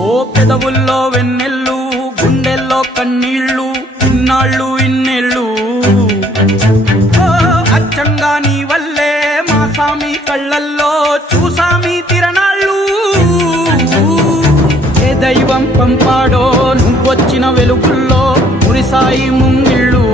ఓ పెదవుల్లో వెన్నెల్లు గుండెల్లో కన్నీళ్ళు ఇన్నాళ్ళు ఇన్నేళ్ళు అచ్చంగా నీ వల్లే మా సామి కళ్ళల్లో చూసామి తిరణాళ్ళు ఏ దైవం పంపాడో నువ్వొచ్చిన వెలుగుల్లో మురిసాయి ముంగిళ్ళు